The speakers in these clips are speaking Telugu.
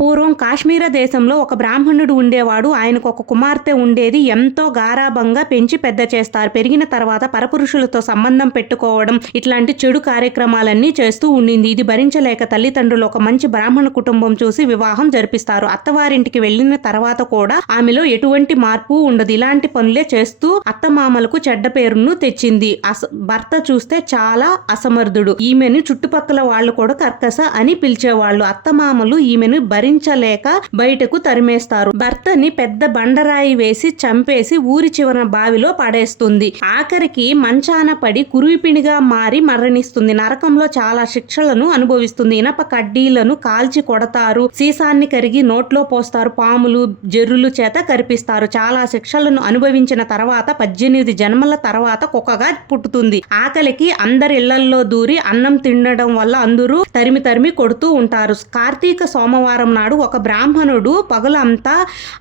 పూర్వం కాశ్మీర దేశంలో ఒక బ్రాహ్మణుడు ఉండేవాడు. ఆయనకు ఒక కుమార్తె ఉండేది. ఎంతో గారాభంగా పెంచి పెద్ద చేస్తారు. పెరిగిన తర్వాత పరపురుషులతో సంబంధం పెట్టుకోవడం ఇట్లాంటి చెడు కార్యక్రమాలన్నీ చేస్తూ ఉండింది. ఇది భరించలేక తల్లిదండ్రులు ఒక మంచి బ్రాహ్మణ కుటుంబం చూసి వివాహం జరిపిస్తారు. అత్తవారింటికి వెళ్ళిన తర్వాత కూడా ఆమెలో ఎటువంటి మార్పు ఉండదు. ఇలాంటి పనులే చేస్తూ అత్తమామలకు చెడ్డ పేరును తెచ్చింది. అస భర్త చూస్తే చాలా అసమర్థుడు. ఈమెను చుట్టుపక్కల వాళ్ళు కూడా కర్కస అని పిలిచేవాళ్ళు. అత్తమామలు ఈమెను భరి భరించలేక బయటకు తరిమేస్తారు. భర్తని పెద్ద బండరాయి వేసి చంపేసి ఊరి చివరన బావిలో పడేస్తుంది. ఆఖరికి మంచాన పడి కురువిపిణిగా మారి మరణిస్తుంది. నరకంలో చాలా శిక్షలను అనుభవిస్తుంది. ఇనప కడ్డీలను కాల్చి కొడతారు. సీసాన్ని కరిగి నోట్లో పోస్తారు. పాములు జర్రులు చేత కరిపిస్తారు. చాలా శిక్షలను అనుభవించిన తర్వాత పద్దెనిమిది జన్మల తర్వాత కుక్కగా పుట్టుతుంది. ఆకలికి అందరి ఇళ్ళల్లో దూరి అన్నం తినడం వల్ల అందరూ తరిమి తరిమి కొడుతూ ఉంటారు. కార్తీక సోమవారం నాడు ఒక బ్రాహ్మణుడు పగలంతా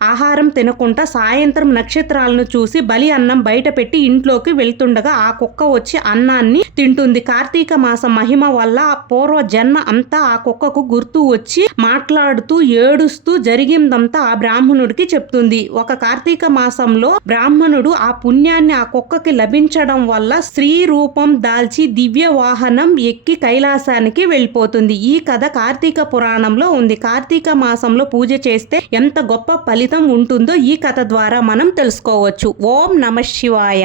ఆహారం తినకుండా సాయంత్రం నక్షత్రాలను చూసి బలి అన్నం బయట పెట్టి ఇంట్లోకి వెళ్తుండగా ఆ కుక్క వచ్చి అన్నాన్ని తింటుంది. కార్తీక మాసం మహిమ వల్ల పూర్వ జన్మ అంతా ఆ కుక్కకు గుర్తు వచ్చి మాట్లాడుతూ ఏడుస్తూ జరిగిందంతా ఆ బ్రాహ్మణుడికి చెప్తుంది. ఒక కార్తీక మాసంలో బ్రాహ్మణుడు ఆ పుణ్యాన్ని ఆ కుక్కకి లభించడం వల్ల స్త్రీ రూపం దాల్చి దివ్య వాహనం ఎక్కి కైలాసానికి వెళ్ళిపోతుంది. ఈ కథ కార్తీక పురాణంలో ఉంది. కార్తీక కార్తీక మాసంలో పూజ చేస్తే ఎంత గొప్ప ఫలితం ఉంటుందో ఈ కథ ద్వారా మనం తెలుసుకోవచ్చు. ఓం నమ శివాయ.